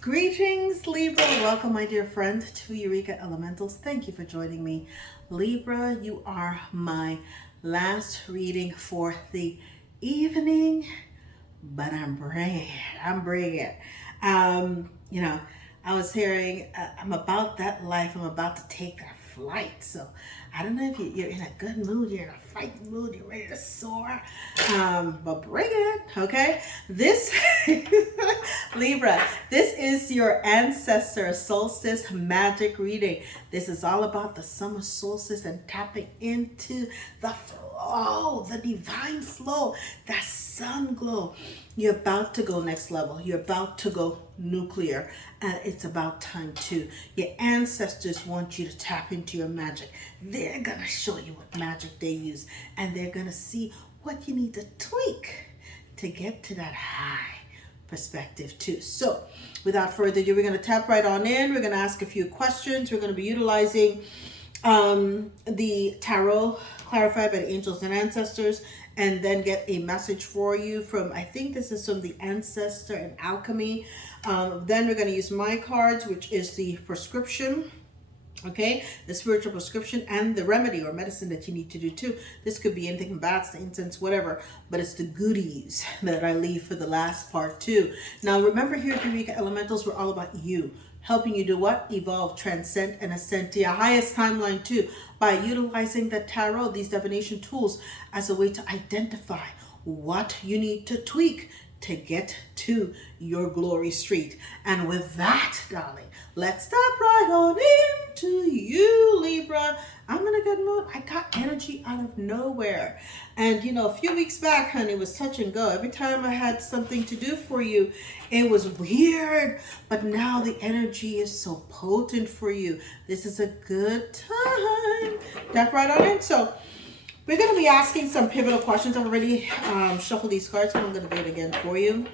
Greetings, Libra. Welcome, my dear friend, to Eureka Elementals. Thank you for joining me. Libra, you are my last reading for the evening, but I'm bringing it. I'm bringing it. You know, I was hearing, I'm about that life. I'm about to take that flight. So I don't know if you're in a good mood, you're in a fighting mood, you're ready to soar. But bring it, okay? This, Libra, this is your ancestor solstice magic reading. This is all about the summer solstice and tapping into the flow, the divine flow, that sun glow. You're about to go next level. You're about to go nuclear. And it's about time too. Your ancestors want you to tap into your magic. They're going to show you what magic they use. And they're going to see what you need to tweak to get to that high perspective too. So without further ado, we're going to tap right on in. We're going to ask a few questions. We're going to be utilizing the tarot clarified by the angels and ancestors, and then get a message for you from, I think this is from the Ancestor and Alchemy. Then we're going to use my cards, which is the prescription, okay, the spiritual prescription, and the remedy or medicine that you need to do too. This could be anything from bats to incense, whatever, but it's the goodies that I leave for the last part too. Now remember, here at Eureka Elementals, we're all about you, helping you do what? Evolve, transcend, and ascend to your highest timeline too, by utilizing the tarot, these divination tools, as a way to identify what you need to tweak to get to your glory street. And with that, darling, let's step right on into you, Libra. I'm in a good mood. I got energy out of nowhere. And you know, a few weeks back, honey, it was touch and go. Every time I had something to do for you, it was weird. But now the energy is so potent for you. This is a good time. Step right on in. So we're going to be asking some pivotal questions. I've already shuffled these cards, but I'm going to do it again for you.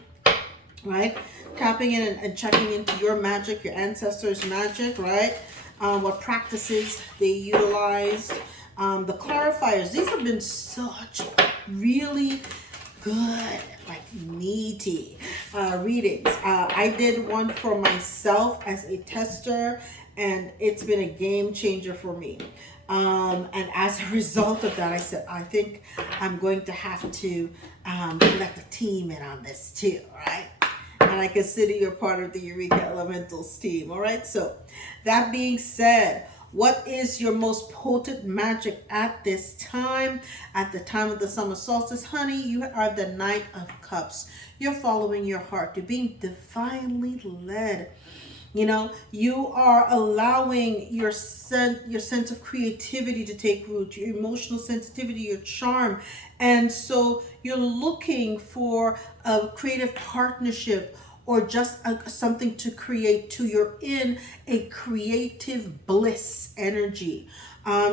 Right? Tapping in and checking into your magic, your ancestors' magic, right? What practices they utilized. The clarifiers. These have been such really good, like meaty readings. I did one for myself as a tester, and it's been a game changer for me. And as a result of that, I said, I think I'm going to have to let the team in on this too, right? And I consider you're part of the Eureka Elementals team, all right? So that being said, what is your most potent magic at this time? At the time of the summer solstice, honey, you are the Knight of Cups. You're following your heart. You're being divinely led. You know, you are allowing your sense of creativity to take root, your emotional sensitivity, your charm. And so you're looking for a creative partnership or just something to create too. You're in a creative bliss energy.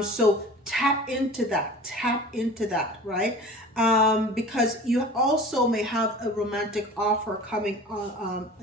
So tap into that, right? Because you also may have a romantic offer coming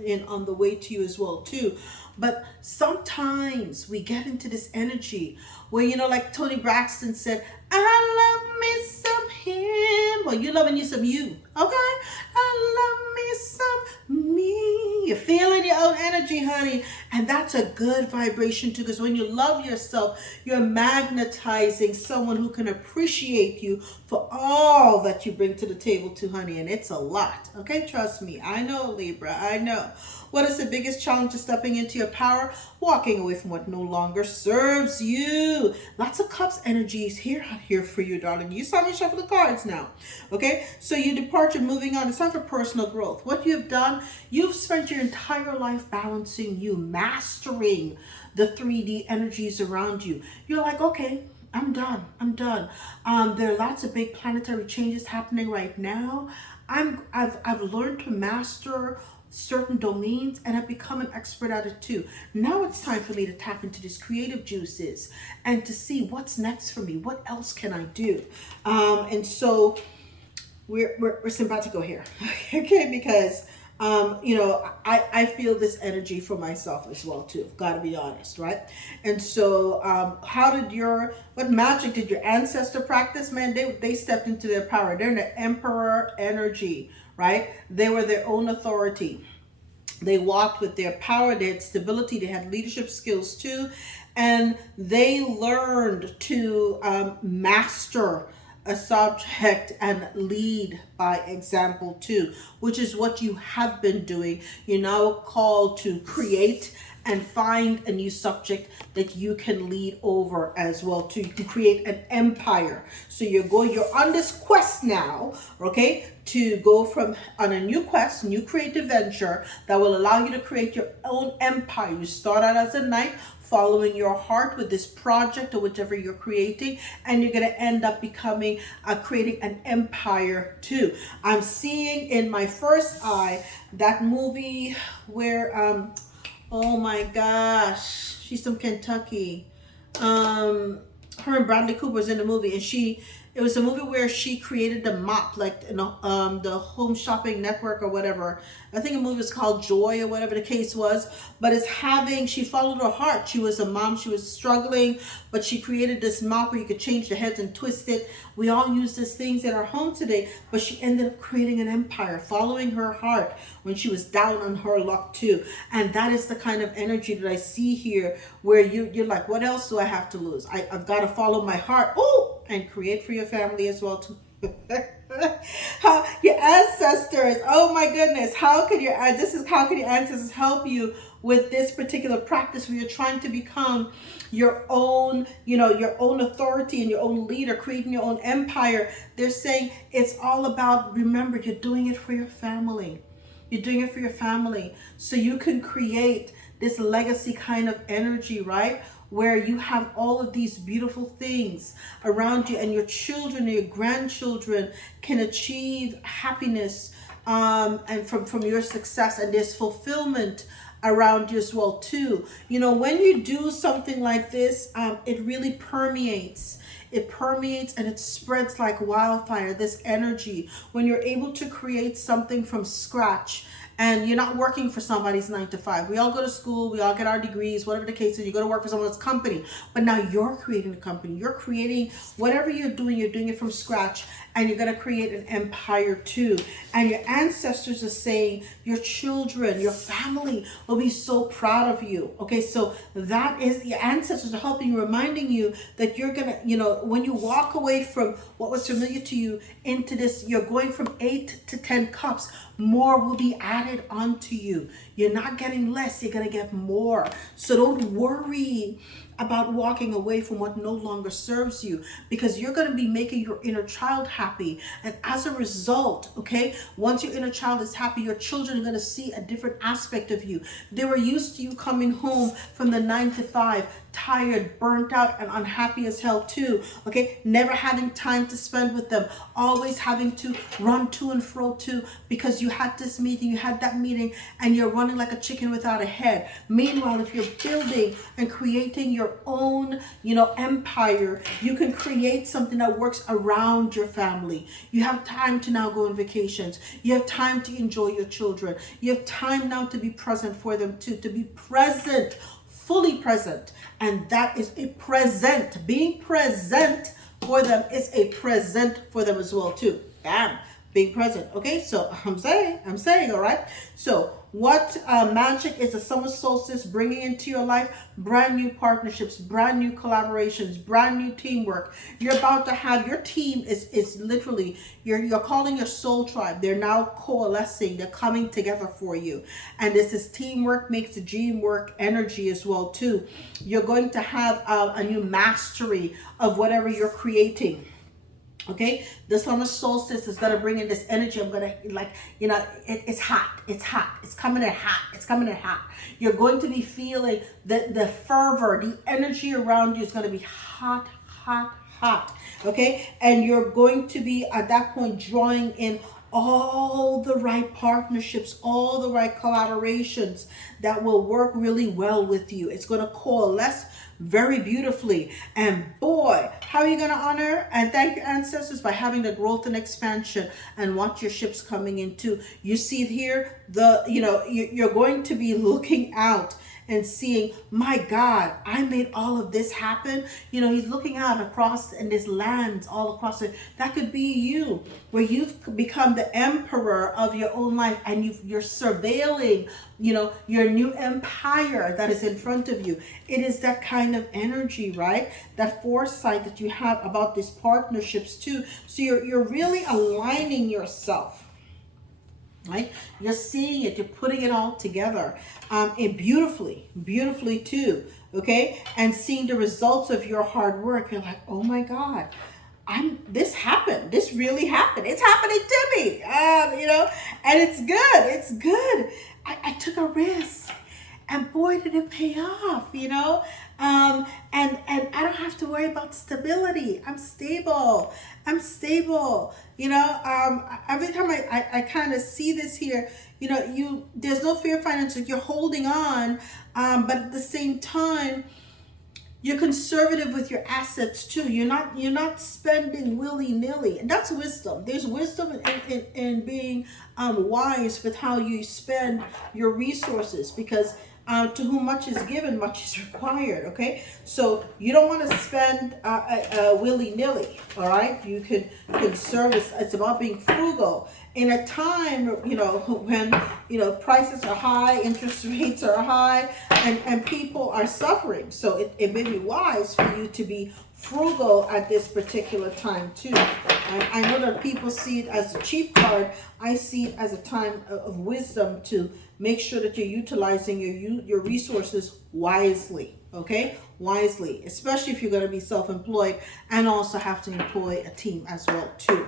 in on the way to you as well too. But sometimes we get into this energy where, you know, like Tony Braxton said, I love me some him. Well, you loving you some you, okay? I love me some me. You're feeling your own energy, honey. And that's a good vibration too, because when you love yourself, you're magnetizing someone who can appreciate you for all that you bring to the table too, honey. And it's a lot, okay? Trust me. I know, Libra. I know. What is the biggest challenge to stepping into your power? Walking away from what no longer serves you. Lots of cups energies here for you, darling. You saw me shuffle the cards now. Okay? So you depart, you're moving on. It's time for personal growth. What you've done, you've spent your entire life balancing you, mastering the 3D energies around you. You're like, okay, I'm done. There are lots of big planetary changes happening right now. I've learned to master certain domains and have become an expert at it too. Now it's time for me to tap into these creative juices and to see what's next for me. What else can I do? And so we're simpatico here, okay? Because you know, I feel this energy for myself as well too. Gotta be honest, right? And so, what magic did your ancestor practice? Man, they stepped into their power. They're in the emperor energy, right? They were their own authority. They walked with their power, they had stability, they had leadership skills too, and they learned to master a subject and lead by example too, which is what you have been doing. You're now called to create and find a new subject that you can lead over as well too. You can create an empire. So you're on this quest now, okay, to go from on a new quest, new creative venture that will allow you to create your own empire. You start out as a knight, following your heart with this project or whichever you're creating, and you're going to end up becoming creating an empire too. I'm seeing in my first eye that movie where oh my gosh, she's from Kentucky. Her and Bradley Cooper was in the movie, and it was a movie where she created the mop, like the Home Shopping Network or whatever. I think the movie was called Joy or whatever the case was. But she followed her heart. She was a mom. She was struggling, but she created this mop where you could change the heads and twist it. We all use these things in our home today, but she ended up creating an empire, following her heart when she was down on her luck too. And that is the kind of energy that I see here, where you're like, what else do I have to lose? I've got to follow my heart. Oh, and create for your family as well too. Your ancestors, oh my goodness, how can your ancestors help you with this particular practice where you're trying to become your own, your own authority and your own leader, creating your own empire? They're saying it's all about, remember, you're doing it for your family. You're doing it for your family so you can create this legacy kind of energy, right? Where you have all of these beautiful things around you, and your children and your grandchildren can achieve happiness and from your success, and there's fulfillment around you as well too. When you do something like this, it really permeates. It permeates and it spreads like wildfire, this energy. When you're able to create something from scratch, and you're not working for somebody's 9 to 5. We all go to school, we all get our degrees, whatever the case is, you go to work for someone's company. But now you're creating a company. You're creating whatever you're doing it from scratch, and you're going to create an empire too. And your ancestors are saying your children, your family will be so proud of you. Okay, so that is, your ancestors are helping you, reminding you that you're going to, when you walk away from what was familiar to you into this, you're going from 8 to 10 cups. More will be added onto you. You're not getting less, you're going to get more. So don't worry about walking away from what no longer serves you, because you're going to be making your inner child happy. And as a result, okay, once your inner child is happy, your children are going to see a different aspect of you. They were used to you coming home from the 9 to 5, tired, burnt out, and unhappy as hell too. Okay, never having time to spend with them, always having to run to and fro too, because you had this meeting, you had that meeting, and you're running like a chicken without a head. Meanwhile, if you're building and creating your own, empire, you can create something that works around your family. You have time to now go on vacations. You have time to enjoy your children. You have time now to be present for them too, to be present, fully present. And that is a present. Being present for them is a present for them as well too. Bam. Being present. Okay, so I'm saying, all right. So what magic is the summer solstice bringing into your life? Brand new partnerships, brand new collaborations, brand new teamwork. You're about to have, your team is literally, you're calling your soul tribe. They're now coalescing. They're coming together for you. And this is teamwork makes the dream work energy as well too. You're going to have a new mastery of whatever you're creating. Okay, the summer solstice is going to bring in this energy. I'm going to it's hot. It's hot. It's coming in hot. It's coming in hot. You're going to be feeling the fervor, the energy around you is going to be hot, hot, hot. Okay, and you're going to be at that point drawing in all the right partnerships, all the right collaborations that will work really well with you. It's going to coalesce very beautifully. And boy, how are you going to honor and thank your ancestors? By having the growth and expansion, and watch your ships coming into. You see it here, you're going to be looking out and seeing, my God, I made all of this happen. You know, he's looking out across and there's lands all across it. That could be you, where you've become the emperor of your own life, and you're surveilling, you know, your new empire that is in front of you. It is that kind of energy, right? That foresight that you have about these partnerships too. So you're really aligning yourself, right? You're seeing it, you're putting it all together, and beautifully too, okay? And seeing the results of your hard work. You're like, oh my God, this happened. This really happened. It's happening to me, you know, and it's good. It's good. I took a risk, and boy, did it pay off, you know? And I don't have to worry about stability. I'm stable. You know, every time I kind of see this here, you know, there's no fear of financial, you're holding on, but at the same time, you're conservative with your assets too. You're not spending willy-nilly. And that's wisdom. There's wisdom in being wise with how you spend your resources, because to whom much is given, much is required. Okay, so you don't want to spend willy-nilly. All right, you can conserve. It's about being frugal in a time, you know, when, you know, prices are high, interest rates are high, and people are suffering. So it may be wise for you to be frugal at this particular time too. I know that people see it as a cheap card. I see it as a time of wisdom to make sure that you're utilizing your resources wisely. Okay, wisely, especially if you're going to be self-employed and also have to employ a team as well too.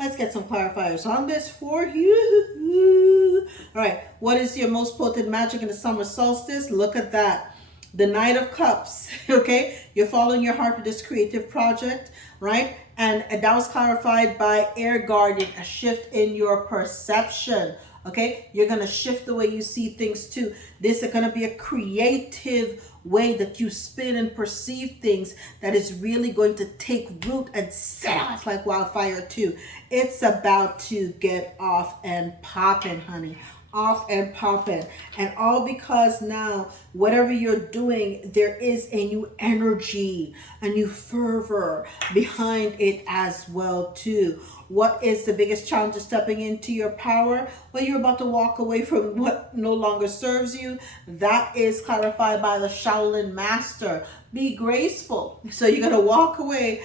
Let's get some clarifiers on this for you. All right, what is your most potent magic in the summer solstice? Look at that. The Knight of Cups, okay? You're following your heart with this creative project, right? And that was clarified by Air Guardian, a shift in your perception, okay? You're going to shift the way you see things too. This is going to be a creative way that you spin and perceive things that is really going to take root and set off like wildfire too. It's about to get off and popping, honey. Off and popping. And all because now, whatever you're doing, there is a new energy, a new fervor behind it as well too. What is the biggest challenge of stepping into your power? Well, you're about to walk away from what no longer serves you. That is clarified by the Shaolin Master. Be graceful. So you're going to walk away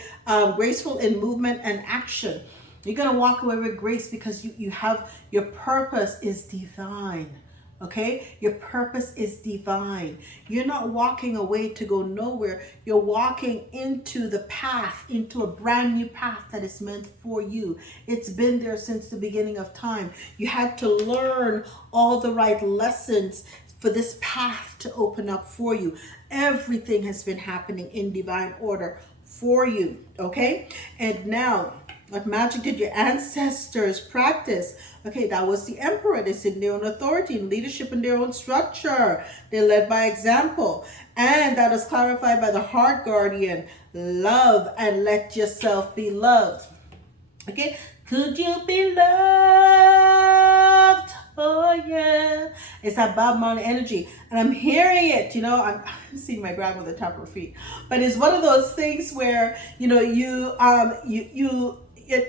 graceful in movement and action. You're going to walk away with grace because you have, your purpose is divine. Okay? Your purpose is divine. You're not walking away to go nowhere. You're walking into the path, into a brand new path that is meant for you. It's been there since the beginning of time. You had to learn all the right lessons for this path to open up for you. Everything has been happening in divine order for you. Okay? And now, what magic did your ancestors practice? Okay, that was the emperor. They sit in their own authority and leadership in their own structure. They led by example. And that is clarified by the heart guardian. Love and let yourself be loved. Okay, could you be loved? Oh yeah. It's that Bob Marley energy. And I'm hearing it, you know, I'm seeing my grandmother tap her feet. But it's one of those things where, you know,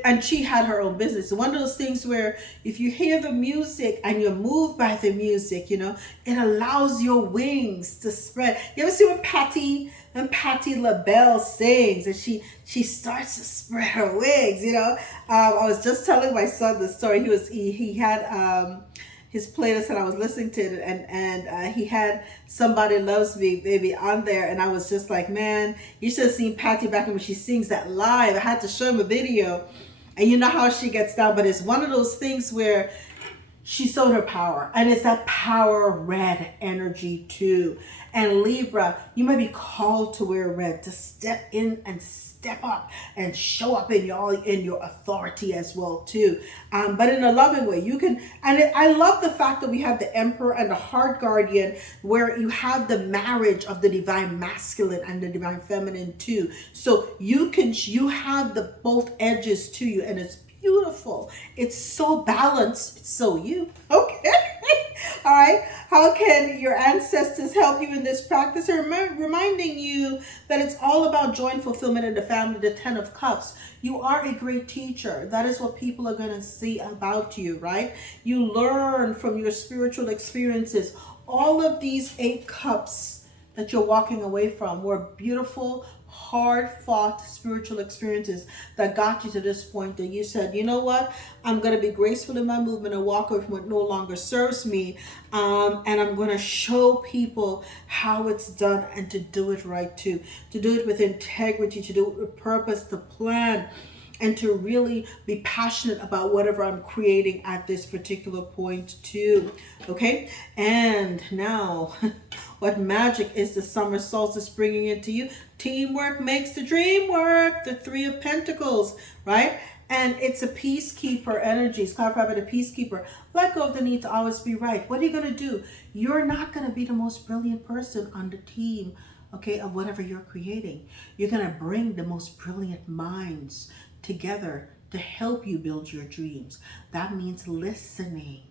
and she had her own business. One of those things where if you hear the music and you're moved by the music, you know, it allows your wings to spread. You ever see when Patti LaBelle sings and she starts to spread her wings, you know? I was just telling my son the story. He had his playlist and I was listening to it, and he had Somebody Loves Me Baby on there, and I was just like, man, you should have seen Patti back when she sings that live. I had to show him a video, and you know how she gets down, but it's one of those things where she showed her power, and it's that power red energy too. And Libra, you might be called to wear red, to step in and step up and show up in your authority as well too, but in a loving way. You can, and I love the fact that we have the emperor and the heart guardian, where you have the marriage of the divine masculine and the divine feminine too. So you have the both edges to you, and it's beautiful. It's so balanced. It's so you. Okay. All right. How can your ancestors help you in this practice? Reminding you that it's all about joy and fulfillment in the family, the 10 of Cups. You are a great teacher. That is what people are going to see about you, right? You learn from your spiritual experiences. All of these 8 cups that you're walking away from were beautiful, hard-fought spiritual experiences that got you to this point that you said, you know what, I'm going to be graceful in my movement and walk away from what no longer serves me, and I'm going to show people how it's done and to do it right too, to do it with integrity, to do it with purpose, to plan, and to really be passionate about whatever I'm creating at this particular point too. Okay, and now what magic is the summer solstice bringing into you? Teamwork makes the dream work. The 3 of Pentacles, right? And it's a peacekeeper energy. It's clarified by the peacekeeper. Let go of the need to always be right. What are you going to do? You're not going to be the most brilliant person on the team, okay, of whatever you're creating. You're going to bring the most brilliant minds together to help you build your dreams. That means listening.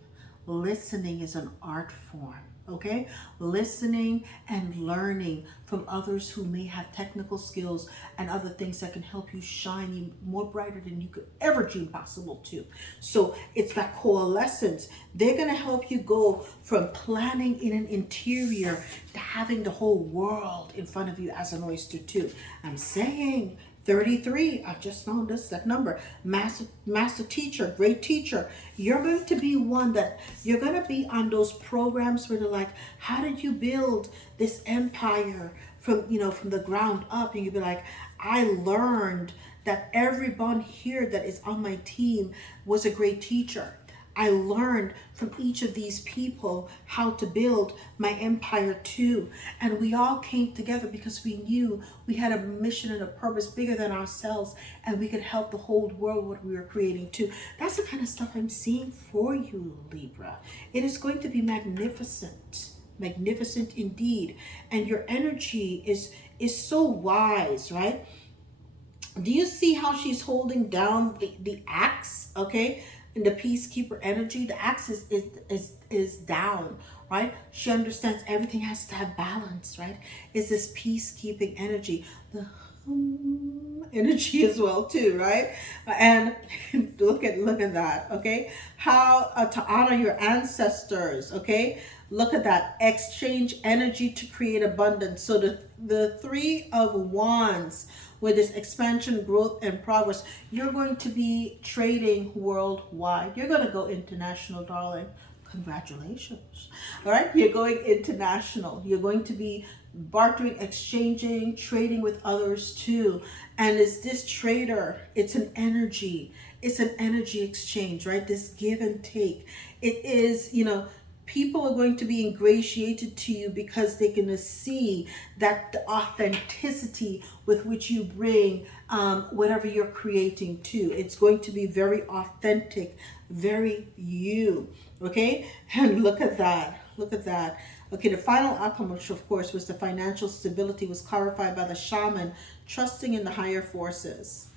Listening is an art form, okay? Listening and learning from others who may have technical skills and other things that can help you shine you more brighter than you could ever dream possible to. So it's that coalescence. They're going to help you go from planning in an interior to having the whole world in front of you as an oyster too. I'm saying 33, I just found that number. Master teacher, great teacher. You're going to be one that you're going to be on those programs where they're like, how did you build this empire from the ground up? And you'll be like, I learned that everyone here that is on my team was a great teacher. I learned from each of these people how to build my empire too. And we all came together because we knew we had a mission and a purpose bigger than ourselves, and we could help the whole world what we were creating too. That's the kind of stuff I'm seeing for you, Libra. It is going to be magnificent. Magnificent indeed. And your energy is so wise, right? Do you see how she's holding down the axe, okay? In the peacekeeper energy, the axe is down, right? She understands everything has to have balance, right? It's this peacekeeping energy, the energy as well too, right? And look at that, okay? How to honor your ancestors, okay? Look at that, exchange energy to create abundance. So the 3 of Wands, with this expansion, growth, and progress, you're going to be trading worldwide. You're going to go international, darling. Congratulations. All right, you're going international. You're going to be bartering, exchanging, trading with others too. And it's this trader, it's an energy. It's an energy exchange, right? This give and take. It is, people are going to be ingratiated to you because they're going to see that the authenticity with which you bring whatever you're creating too. It's going to be very authentic, very you, okay? And look at that. Look at that. Okay, the final outcome, which of course was the financial stability, was clarified by the shaman, trusting in the higher forces.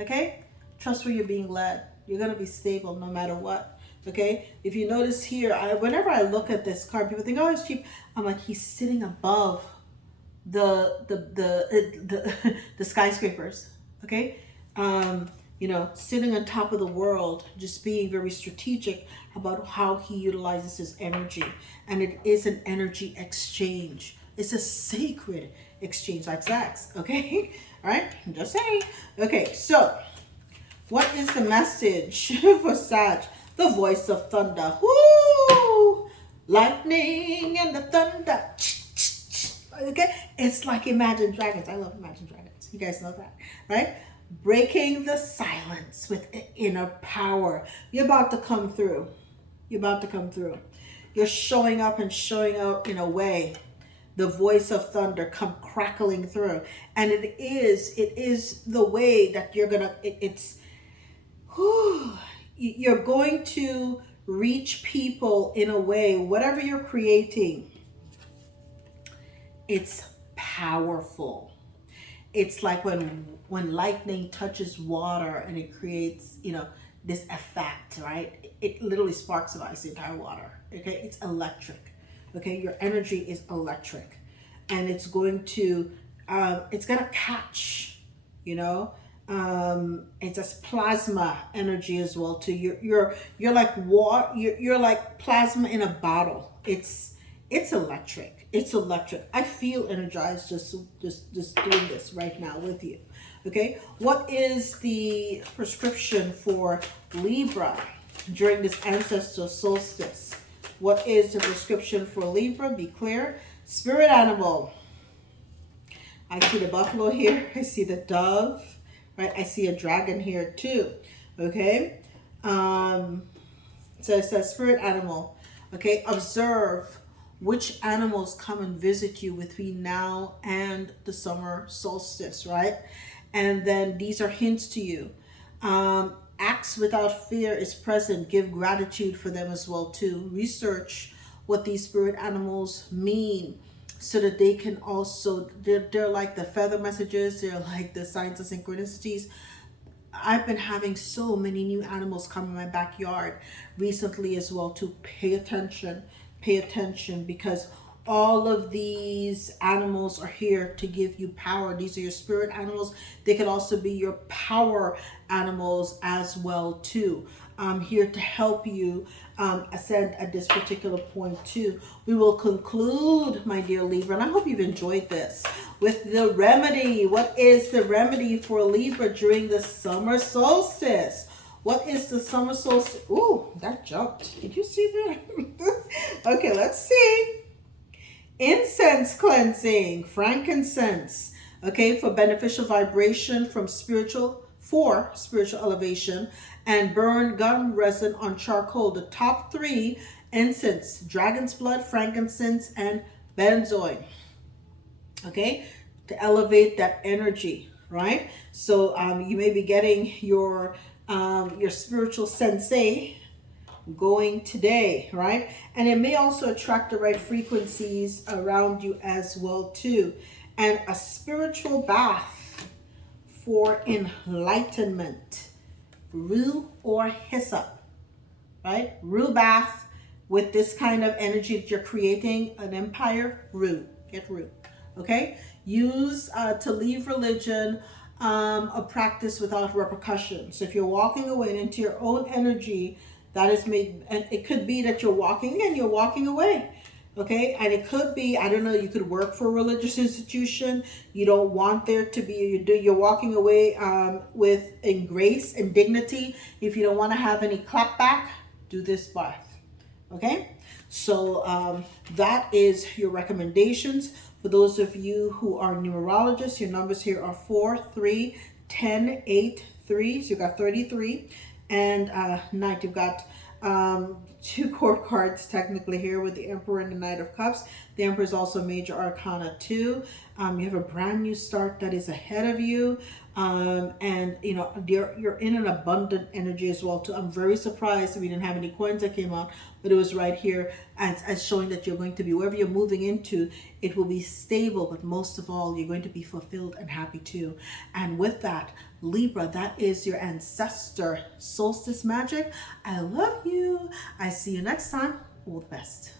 Okay? Trust where you're being led. You're going to be stable no matter what. Okay, if you notice here, whenever I look at this card, people think, oh, it's cheap. I'm like, he's sitting above the skyscrapers. Okay, sitting on top of the world, just being very strategic about how he utilizes his energy. And it is an energy exchange. It's a sacred exchange, like sex. Okay, all right, I'm just saying. Okay, so what is the message for Sag? The voice of thunder. Woo! Lightning and the thunder. Okay? It's like Imagine Dragons. I love Imagine Dragons. You guys know that, right? Breaking the silence with inner power. You're about to come through. You're about to come through. You're showing up and showing out in a way. The voice of thunder come crackling through. And it is the way that you're going to, you're going to reach people in a way, whatever you're creating, it's powerful. it's like when lightning touches water and it creates, this effect, right? It literally sparksifies the entire water. Okay, it's electric. Okay, your energy is electric, and it's going to, it's gonna catch, you know. It's a plasma energy as well too. You're like water. You're like plasma in a bottle. It's electric. It's electric. I feel energized just doing this right now with you. Okay, what is the prescription for Libra during this ancestor solstice? What is the prescription for Libra? Be clear. Spirit animal. I see the buffalo here. I see the dove. Right? I see a dragon here too. Okay. So it says spirit animal. Okay. Observe which animals come and visit you between now and the summer solstice, right? And then these are hints to you. Acts without fear is present. Give gratitude for them as well too. Research what these spirit animals mean, so that they can also, they're like the feather messages, they're like the signs of synchronicities. I've been having so many new animals come in my backyard recently as well to pay attention, because all of these animals are here to give you power. These are your spirit animals. They can also be your power animals as well too. Here to help you ascend at this particular point too. We will conclude, my dear Libra, and I hope you've enjoyed this, with the remedy. What is the remedy for Libra during the summer solstice? What is the summer solstice? Ooh, that jumped. Did you see that? Okay, let's see. Incense cleansing, frankincense, okay, for beneficial vibration for spiritual elevation, and burn gum resin on charcoal. The top three: incense, dragon's blood, frankincense, and benzoin. Okay, to elevate that energy, right? So you may be getting your spiritual sensei going today, right? And it may also attract the right frequencies around you as well too. And a spiritual bath for enlightenment, rue or hyssop, right? Rue bath with this kind of energy that you're creating an empire. Rue, get rue. Okay, use to leave religion a practice without repercussion. So if you're walking away into your own energy, that is made, and it could be that you're walking and you're walking away. Okay, and it could be, I don't know, you could work for a religious institution. You don't want there to be, you're walking away in grace and dignity. If you don't want to have any clapback, do this bath. Okay, so that is your recommendations. For those of you who are numerologists, your numbers here are 4, 3, 10, 8, 3. So you got 33. And 9, you've got 2 court cards technically here with the Emperor and the Knight of Cups. The Emperor is also Major Arcana 2. You have a brand new start that is ahead of you. And you're in an abundant energy as well too. I'm very surprised we didn't have any coins that came out, but it was right here as showing that you're going to be, wherever you're moving into, it will be stable, but most of all, you're going to be fulfilled and happy too. And with that, Libra, that is your ancestor solstice magic. I love you. I see you next time. All the best.